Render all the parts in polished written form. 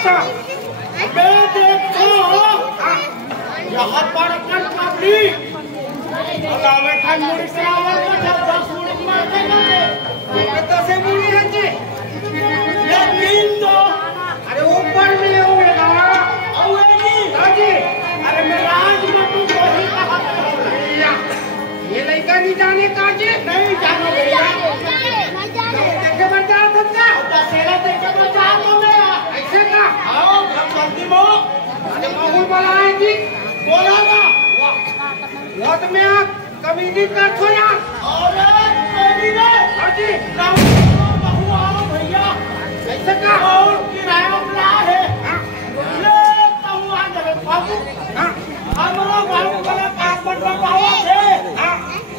अच्छा मैं देखता हूँ यहाँ पर अपन पब्लिक अलावे खान मुड़ी से आवर को जब 10 मुड़ी मारते गए कितना से मुड़ी है जी लेकिन तो अरे ऊपर में होगा जी हाजी अरे मैं राज में तू वही कहा ये लड़का नहीं जाने का जी नहीं जानो भैया देखे बचा सकता दशहरा देखे बचा तो मैं ऐसे का आओ जल्दी मो अरे माहौल वाला है जी बोला ना वोट में आप कमीनी कर छो यार अरे मेरी रे हाजी गाँव बहु आओ भैया ऐसे का और किराया मिला है ले कहूँ आ जगह बाबू हमारा गाँव वाला काम बन रहा है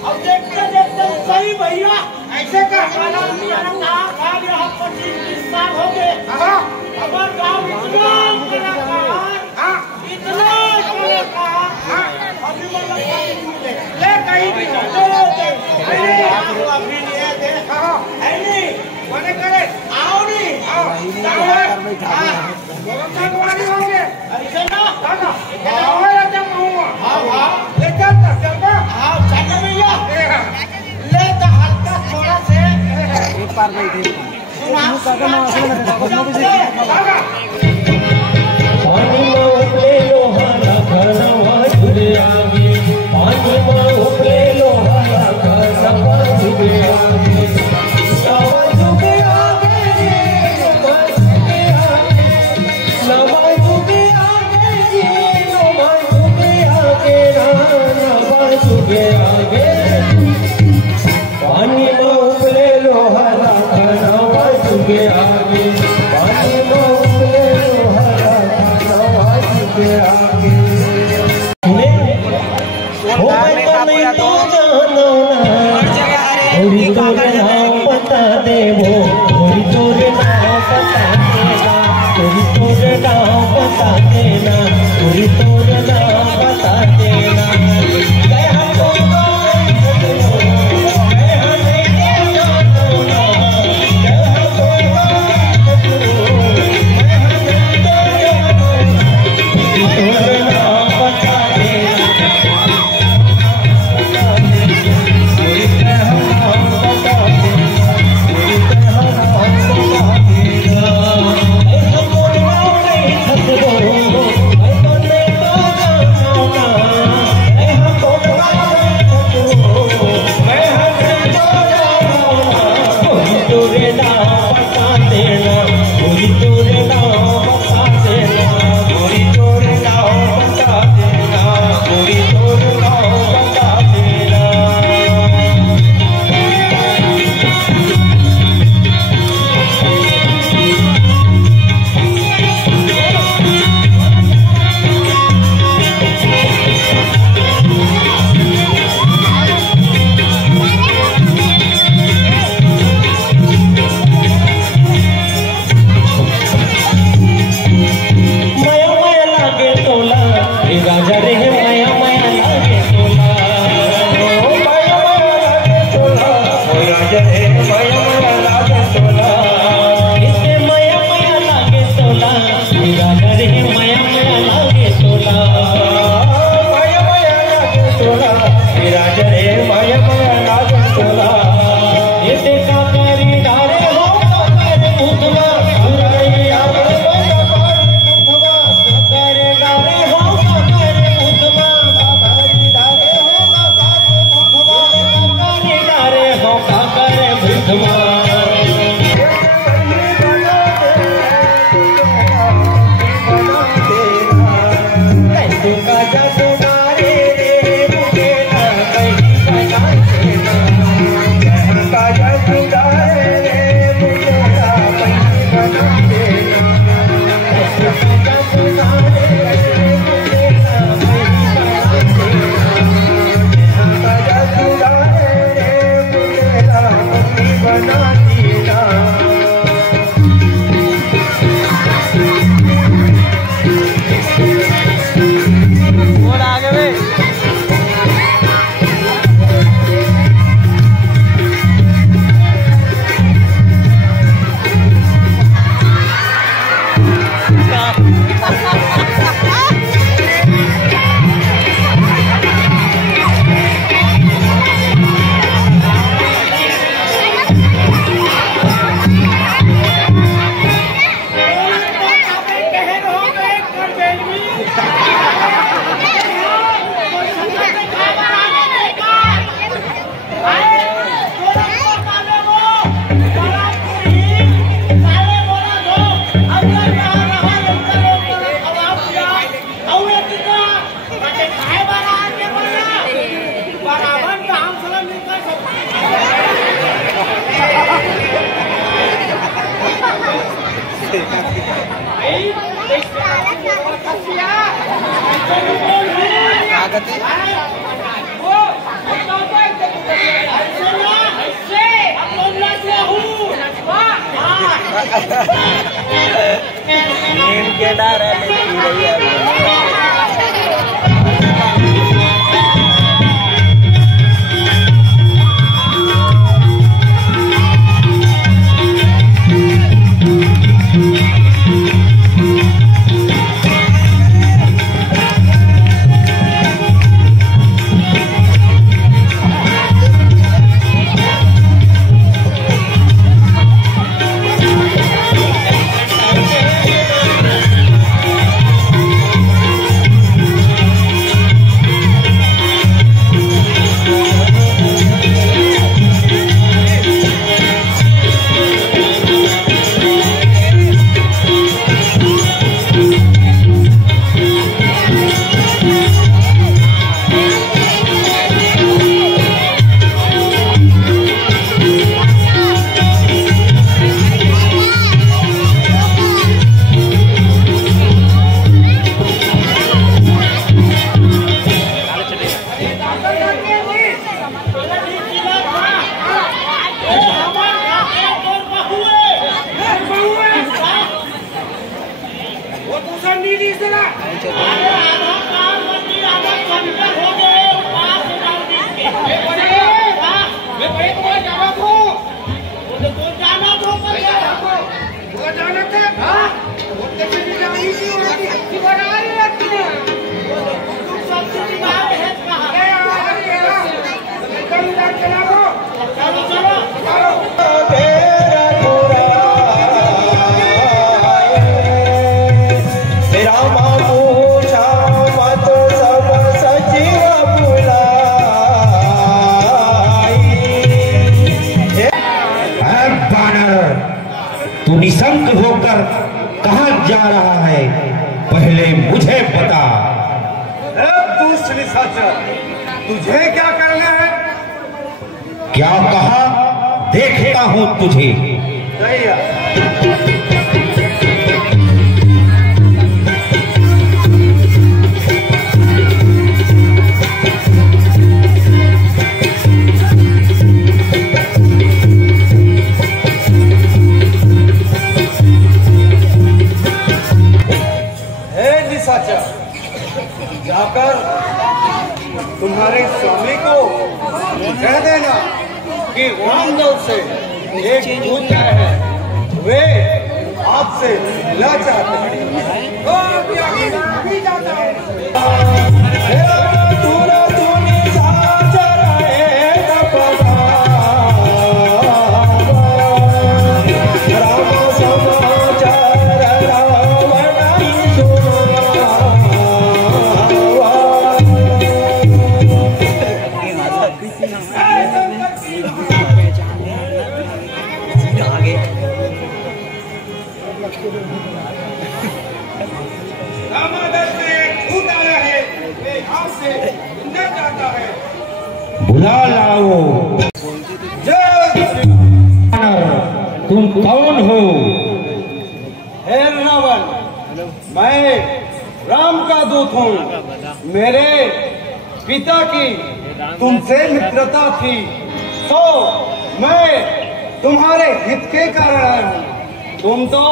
अब देखते देखते सही भैया ऐसे का खाना खा लिया 25-30 साल हो गए हमारे गाँव इतना अभी ले कहीं भी अभी लिए थे नहीं मने करे आओ नहीं आओ होंगे ऐसे ना ले तो हल्का थोड़ा से एक बार बैठे इनके डर है तू निशंक होकर कहां जा रहा है, पहले मुझे बता। दुष्ट निशाचर, तुझे क्या करना है? क्या कहा? देखता हूं तुझे। जाकर तुम्हारे स्वामी को कह देना कि रामदेव से एक दूत आए हैं, वे आपसे मिलना चाहते हैं। तो क्या जाता है? बुला लाओ। तुम कौन हो? हे रावण, मैं राम का दूत हूँ। मेरे पिता की तुमसे मित्रता थी, तो मैं तुम्हारे हित के कारण आया हूँ। तुम तो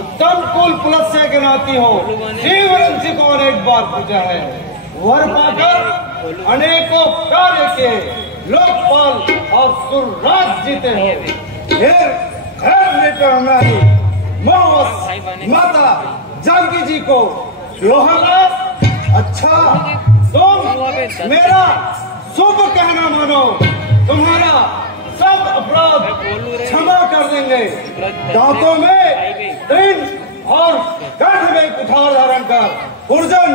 उत्तम कुल पुलस से गिनाती हो, शिवरंशी को अनेक बार पूजा है, वर पाकर अनेकों कार्य के लोकपाल और सुरराज जीते हो। माता जानकी जी को लोहला। अच्छा, तुम मेरा शुभ कहना मानो, तुम्हारा सब अपराध क्षमा कर देंगे। दांतों में तीन और कंठ में कुठार धारण कर पुरजन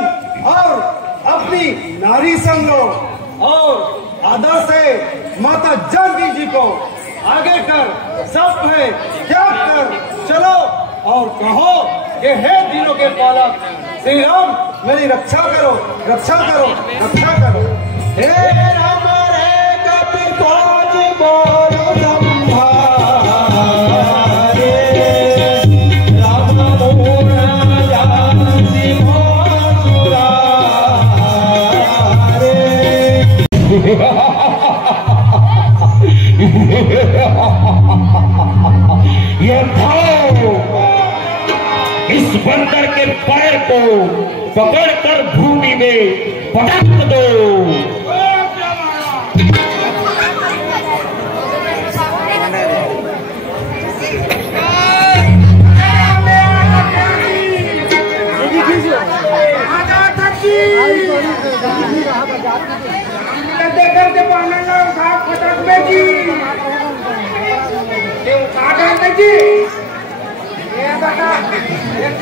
और अपनी नारी संग लो और आदर से माता जानकी जी को आगे कर सब है त्याग कर चलो और कहो कि हे तीनों के पालक श्री राम, मेरी रक्षा करो, रक्षा करो, रक्षा करो। हे राम रे कपि खोज बोलो संभारे, बंदर के पैर को पकड़कर भूमि में पटक दो।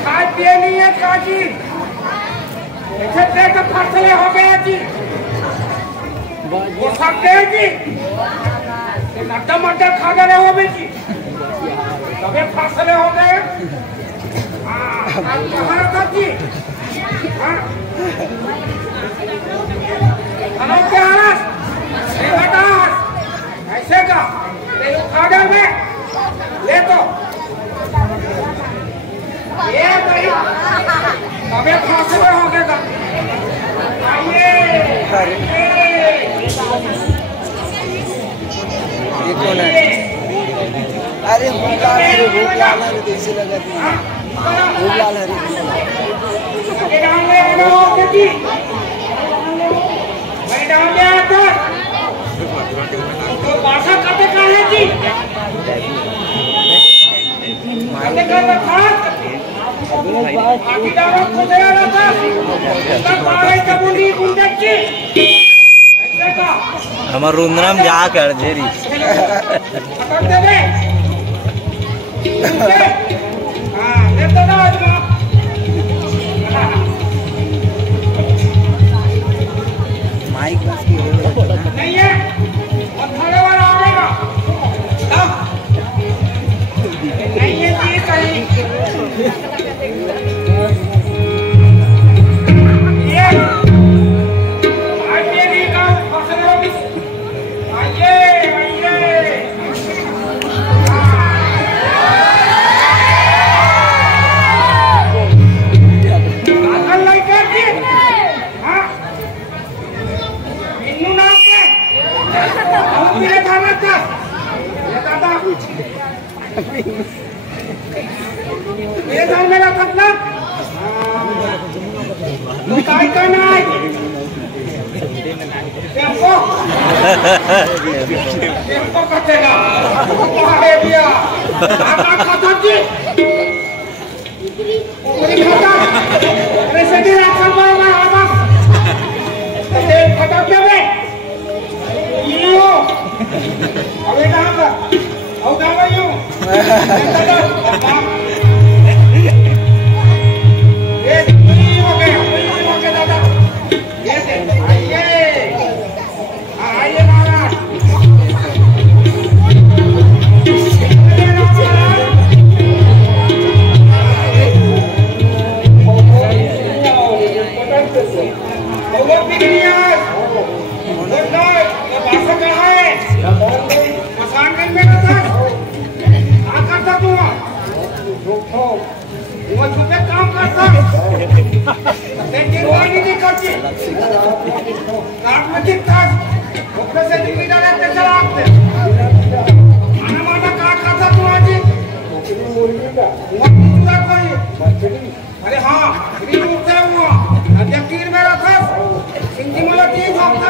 खाए पिए नहीं है काजी, ऐसे पेट फसले हो गए जी, वो सब गए जी, नड्डा मड्डा खा गए हो जी, तबे फसले हो गए। कहाँ रखा जी? हेलो क्या हालत? ऐसे का खा गए में ले तो ये भाई तबे फासले हो गए। आइए ये कौन है? अरे भूख लाल है, कैसे लगा भूख लाल है तो भाषा कते का है जी? कते का रखा आखिदारों को दे रहा था, तब बारे कबूली गुंडची, ऐसे का हमार रुद्रम जा कर जेरी पकड़ दे बे, ले तो ना आज माँ, माइक उसकी नहीं है, और थोड़े वाला आवेगा, तब नहीं है जी कहीं ये घर मेरा खतरा लुकाई का नहीं टेम्पो कटेगा अरे भैया आप खाता जी पूरी खाता ऐसे भी रखा हुआ है आप ऐसे खाता क्या बे ये हो अबे कहाँ का आओ कहाँ यूँ काम करता नहीं करती में दिखता से जिंदगी डाले चलाते आना माना काट करता तू आज पूरा कोई अरे हाँ ग्रीन उठता हुआ यकीन मेरा था सिंधी मला 3 हफ्ता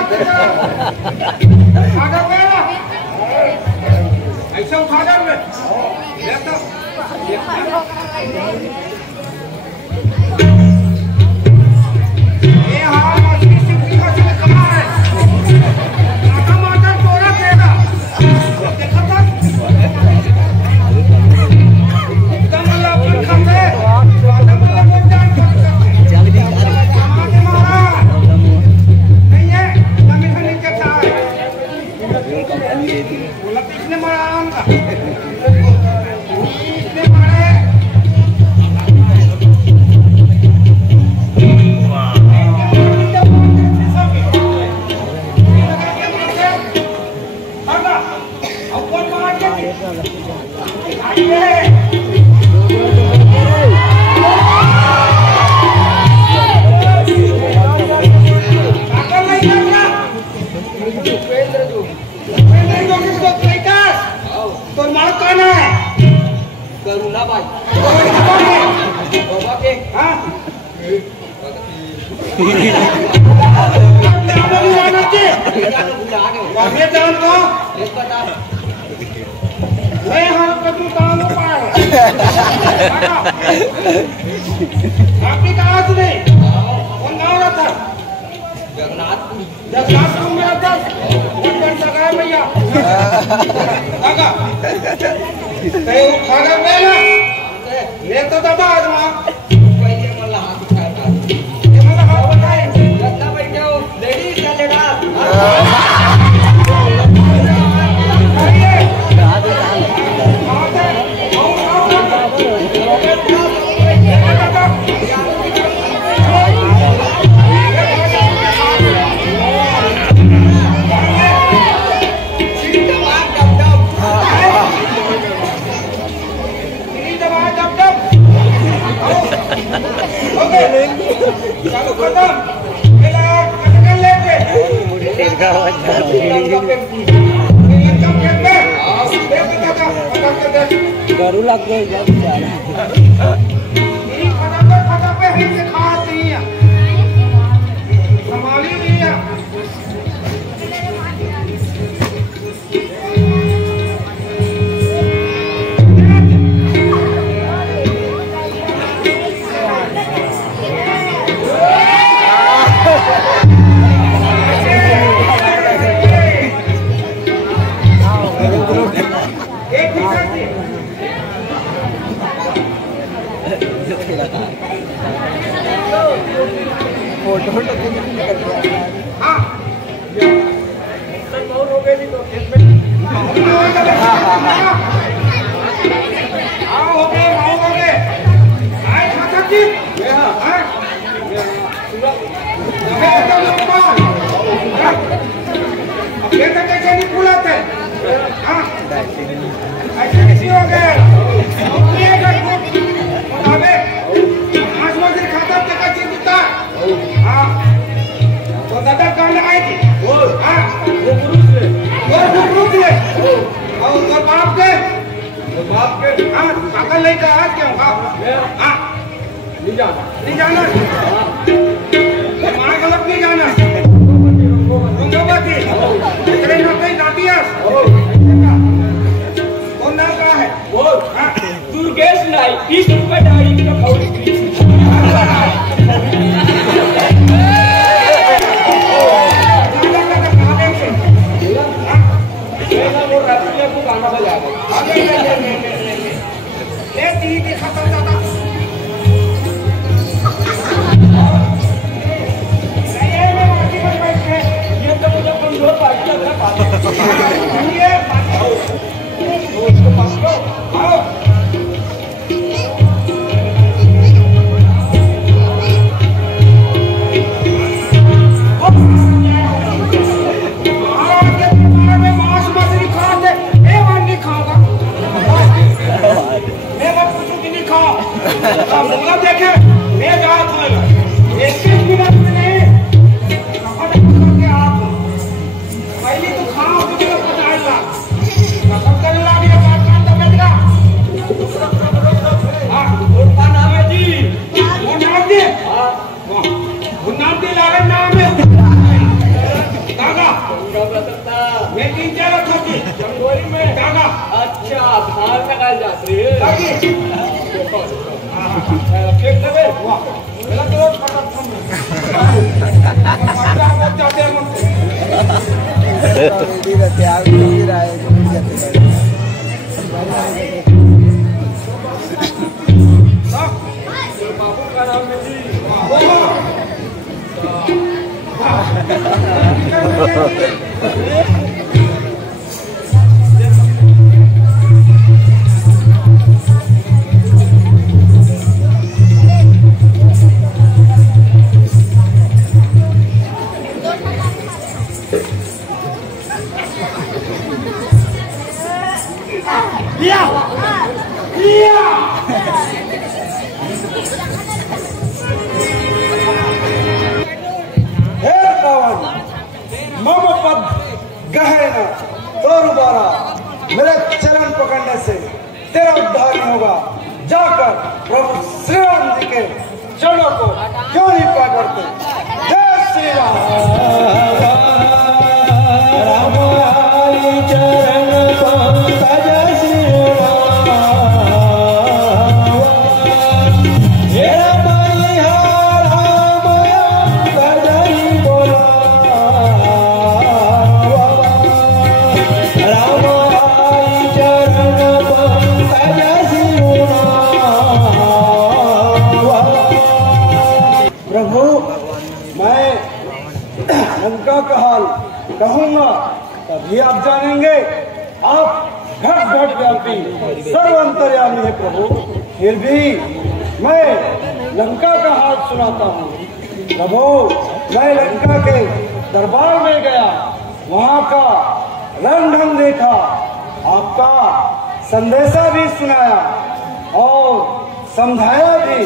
आगे मेरा ऐसा उठा दे ले तो ये हाँ मछली सिंधी मछली कहाँ है आटा माटर तोड़ा देगा देखा था एकदम अल्लाह पर खाते स्वागत वाला बोल जान करते नहीं है जमीन का नीचे था बोला पिछले मारा आऊंगा पिछले मारे Baru lagi मेरे चरण पकड़ने से तेरा उद्धार नहीं होगा। जाकर प्रभु श्री राम जी के चरणों को क्यों नहीं पकड़ते? कहूंगा तभी आप जानेंगे। आप घट घट व्यापी सर्व अंतर्यामी है प्रभु, फिर भी मैं लंका का हाल सुनाता हूँ। प्रभु, मैं लंका के दरबार में गया, वहां का रंग ढंग देखा, आपका संदेशा भी सुनाया और समझाया भी।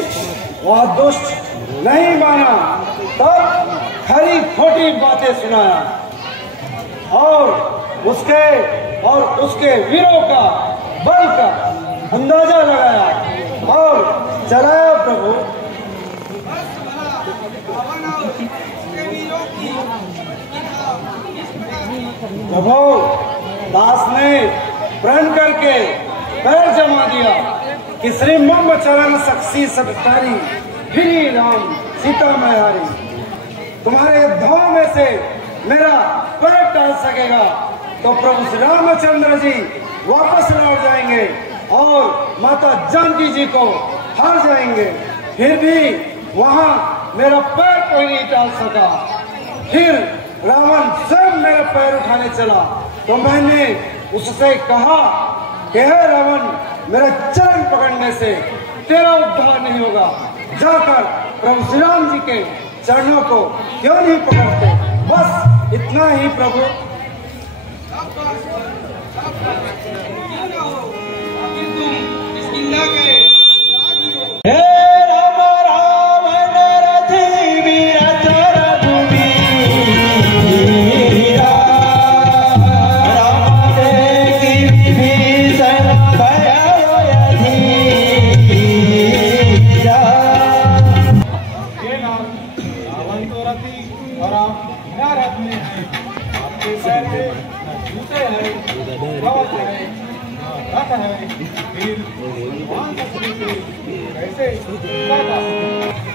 वह दुष्ट नहीं माना, तब खरी खोटी बातें सुनाया और उसके वीरों का बल का अंदाजा लगाया और चलाया। प्रभु, दास ने प्रण करके पैर जमा दिया कि श्री मम चरण सक्सी सत्कारी फिरी राम सीता मैहारी। तुम्हारे युद्धों में से मेरा पैर टाल सकेगा तो प्रभु श्री रामचंद्र जी वापस लौट जाएंगे और माता जानकी जी को हार जाएंगे। फिर भी वहां मेरा पैर कोई नहीं टाल सका। फिर रावण स्वयं मेरा पैर उठाने चला तो मैंने उससे कहा कि हे रावण, मेरा चरण पकड़ने से तेरा उद्धार नहीं होगा। जाकर प्रभु श्री राम जी के चरणों को क्यों नहीं पकड़ते? बस इतना ही प्रभु।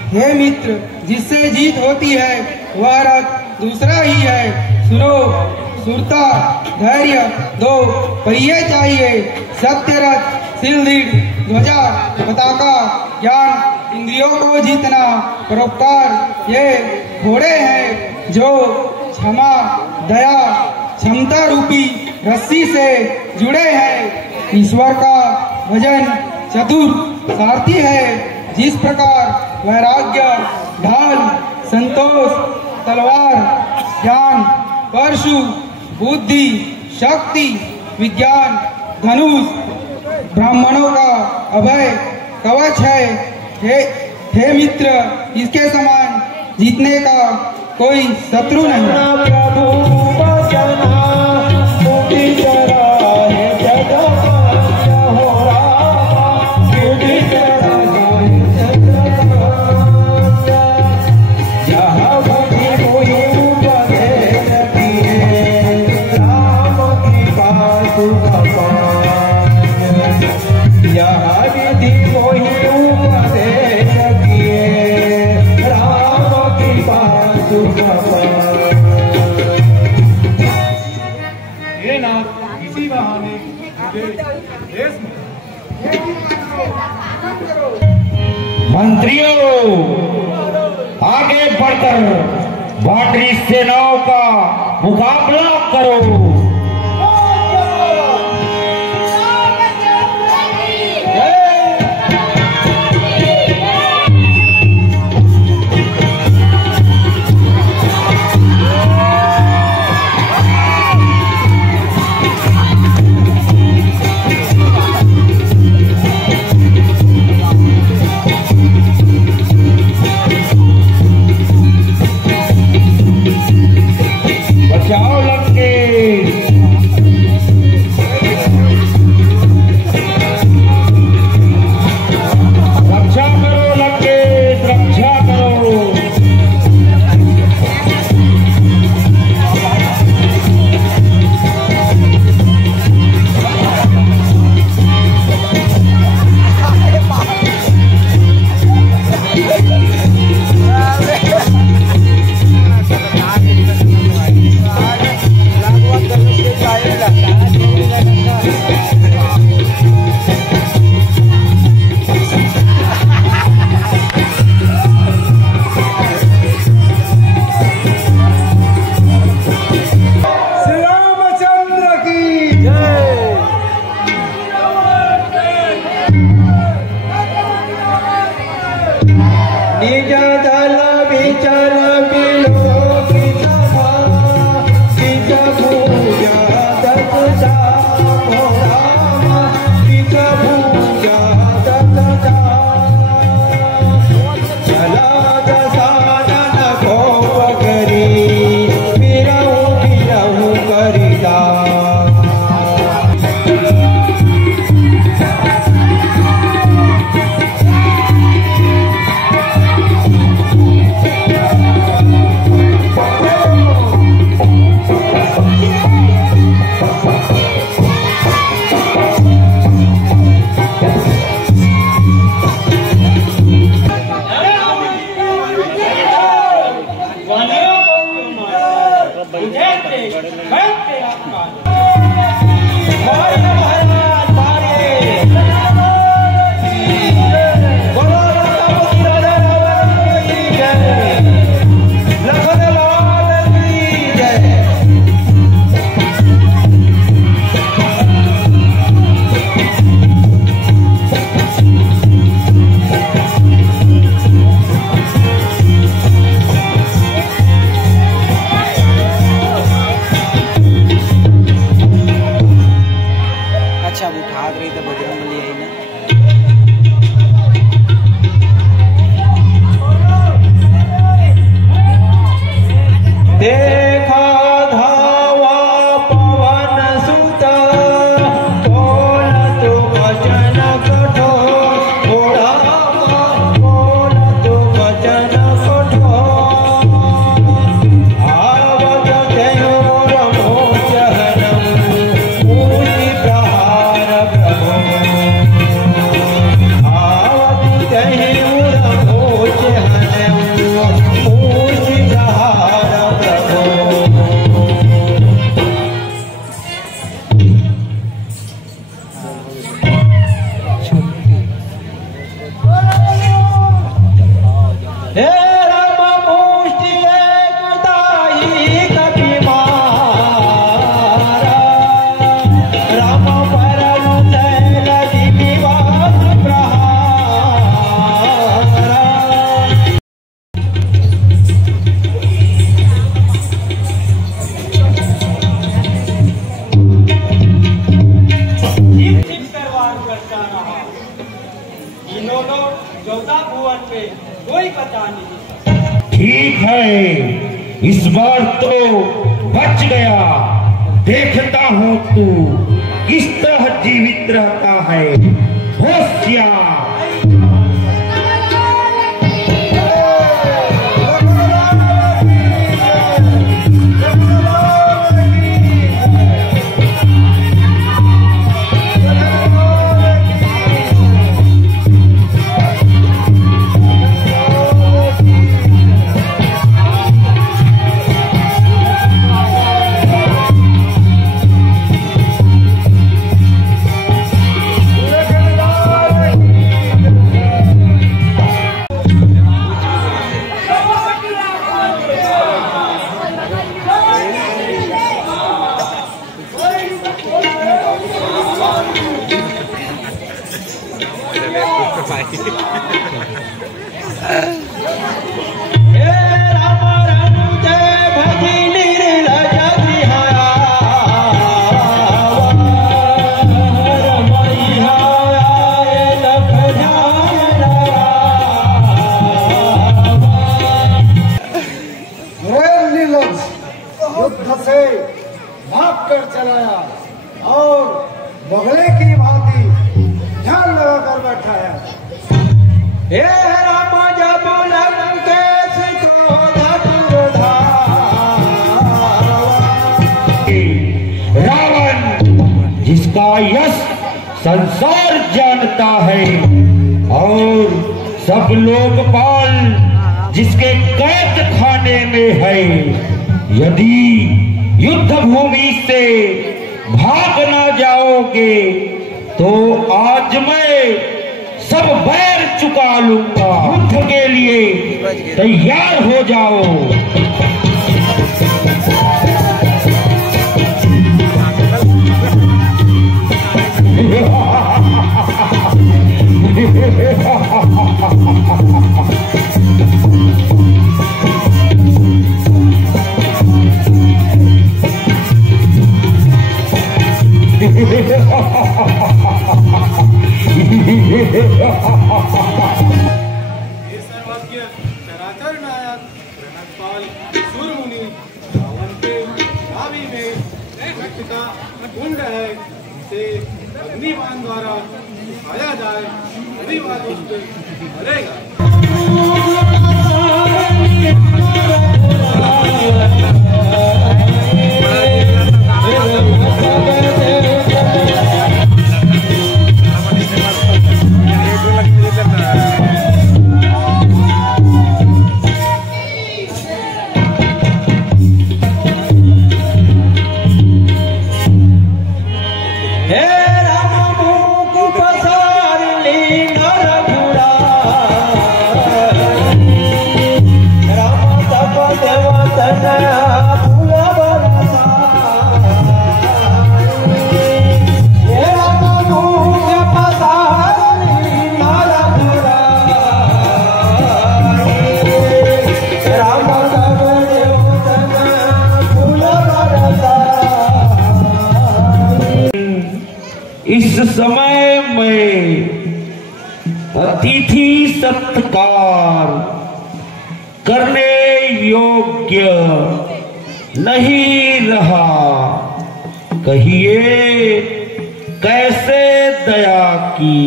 हे मित्र, जिससे जीत होती है वह रथ दूसरा ही है। सुनो, सुरता, धैर्य दो पहिए चाहिए। सत्य रथ, सिलदीड़, ध्वजा, पताका, ज्ञान, इंद्रियों को जीतना, परोपकार, ये घोड़े हैं जो क्षमा, दया, क्षमता रूपी रस्सी से जुड़े हैं। ईश्वर का भजन चतुर सारथी है। जिस प्रकार वैराग्य, ढाल, संतोष, तलवार, ज्ञान, परशु, बुद्धि, शक्ति, विज्ञान, धनुष, ब्राह्मणों का अभय कवच है। हे मित्र, इसके समान जीतने का कोई शत्रु नहीं। मंत्रियों, आगे बढ़कर भांडरी सेनाओं का मुकाबला करो। बचाओ लंके। निज दल विचल विलोकी सभा निज पूजा दत्ता राम निज पूजा दत्ता चला दसानन गोप करी बिरहु बिरहु करिता ठीक है, इस बार तो बच गया। देखता हूँ तू किस तरह जीवित रहता है। होशियार युद्ध से भाग कर चलाया और बगले की भांति ध्यान लगाकर बैठा है। हे राम जब लंकेश क्रोध रावण जिसका यश संसार जानता है और सब लोकपाल जिसके कैद खाने में है, यदि युद्ध भूमि से भाग ना जाओगे तो आज मैं सब बैर चुका लूंगा। युद्ध के लिए तैयार हो जाओ। काल सूर्य मुनि रावण के नाभि में रक्त का कुंड है, से अग्निबाण द्वारा उठाया जाए तभी वह दुष्ट मरेगा। इस समय में अतिथि सत्कार करने योग्य नहीं रहा। कहिए कैसे दया की?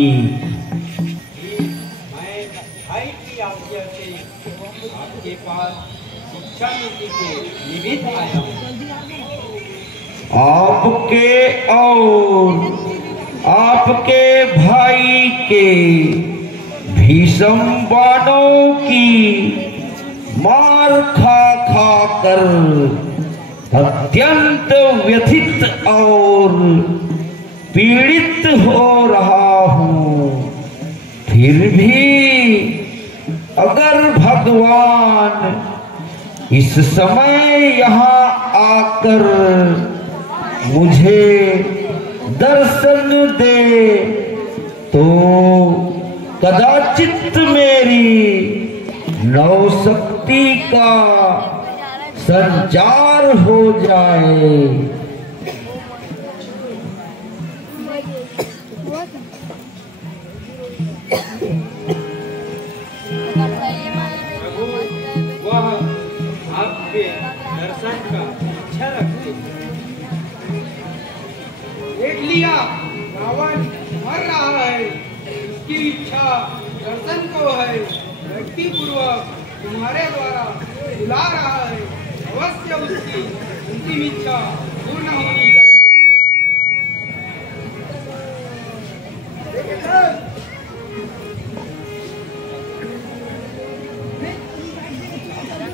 मैं भाई की आज्ञा से आपके पास शिक्षा नीति के निमित्त आया हूँ। आपके और आपके भाई के भीषम बाणों की मार खा खा कर अत्यंत व्यथित और पीड़ित हो रहा हूँ। फिर भी अगर भगवान इस समय यहाँ आकर मुझे दर्शन दे तो कदाचित मेरी नवशक्ति का संचार हो जाए। वह आपके दर्शन का इच्छा रखते। देख लिया, रावण मर रहा है, उसकी इच्छा दर्शन को है, भक्ति पूर्वक तुम्हारे द्वारा बुला रहा है। अवश्य उसकी अंतिम इच्छा पूर्ण होनी चाहिए।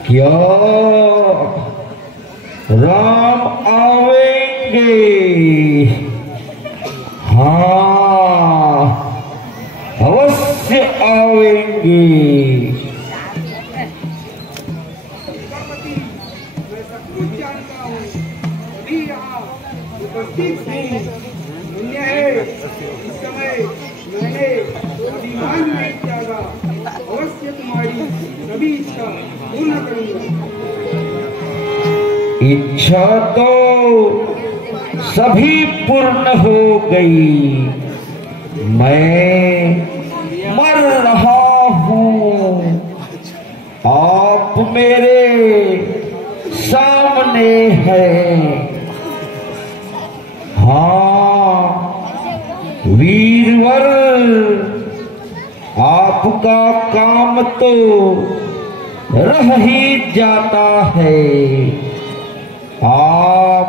क्या राम आवेंगे? हाँ, अवश्य आवेंगे। मैं सब कुछ जानता हूँ, अभी यहाँ उपस्थित हूँ। पुण्य है इस समय मैंने अभिमान नहीं त्यागा। अवश्य तुम्हारी सभी इच्छा पूर्ण करूंगा। इच्छा तो सभी पूर्ण हो गई। मैं मर रहा हूँ, आप मेरे सामने हैं। हाँ वीरवर, आपका काम तो रह ही जाता है। आप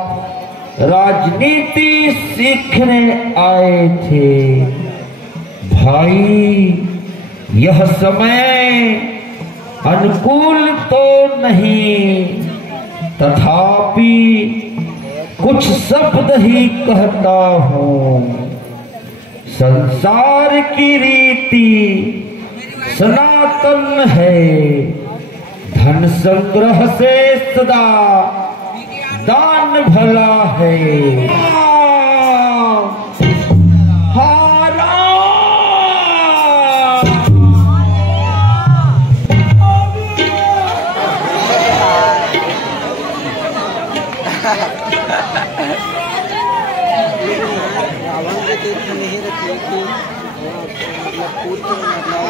राजनीति सीखने आए थे। भाई, यह समय अनुकूल तो नहीं, तथापि कुछ शब्द ही कहता हूँ। संसार की रीति सनातन है, धन संग्रह से सदा दान भला है। रावण के तीर्थ नहीं रखी कि मतलब पुत्र मतलब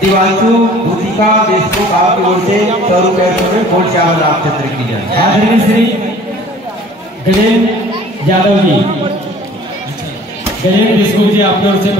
दिवांशु भूतिका देशमुख आपकी ओर से 100 रुपए में वोट श्याम रामचंद्र की जाए। आदरणीय श्री गजेंद्र यादव जी, गजेंद्र देशमुख जी आपकी ओर से